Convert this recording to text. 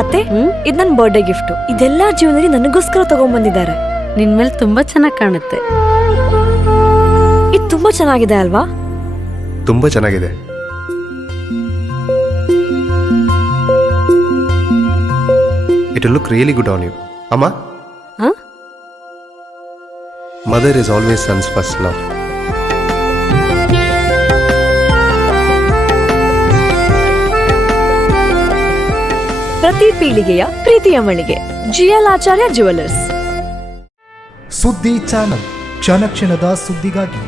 ಅತ್ತೆ, ಇದು ನನ್ನ ಬರ್ಡೇ ಗಿಫ್ಟ್. ಇದೆಲ್ಲ ಜೀವನದಲ್ಲಿ ನನಗೋಸ್ಕರ ತಗೊಂಡ್ಬಂದಿದ್ದಾರೆ. ನಿನ್ ಮೇಲೆ ತುಂಬಾ ಚೆನ್ನಾಗಿ ಕಾಣುತ್ತೆ. ಇದು ತುಂಬಾ ಚೆನ್ನಾಗಿದೆ ಅಲ್ವಾ? ತುಂಬಾ ಚೆನ್ನಾಗಿದೆ. It will look really good on you. Amma? Huh? Mother is always son's first love. ಪ್ರತಿ ಪೀಳಿಗೆಯ ಪ್ರೀತಿಯ ಮಳಿಗೆ ಜಿಎಲ್ ಆಚಾರ್ಯ ಜುವೆಲ್ಲರ್ಸ್. ಸುದ್ದಿ ಚಾನಲ್, ಕ್ಷಣ ಕ್ಷಣದ ಸುದ್ದಿಗಾಗಿ.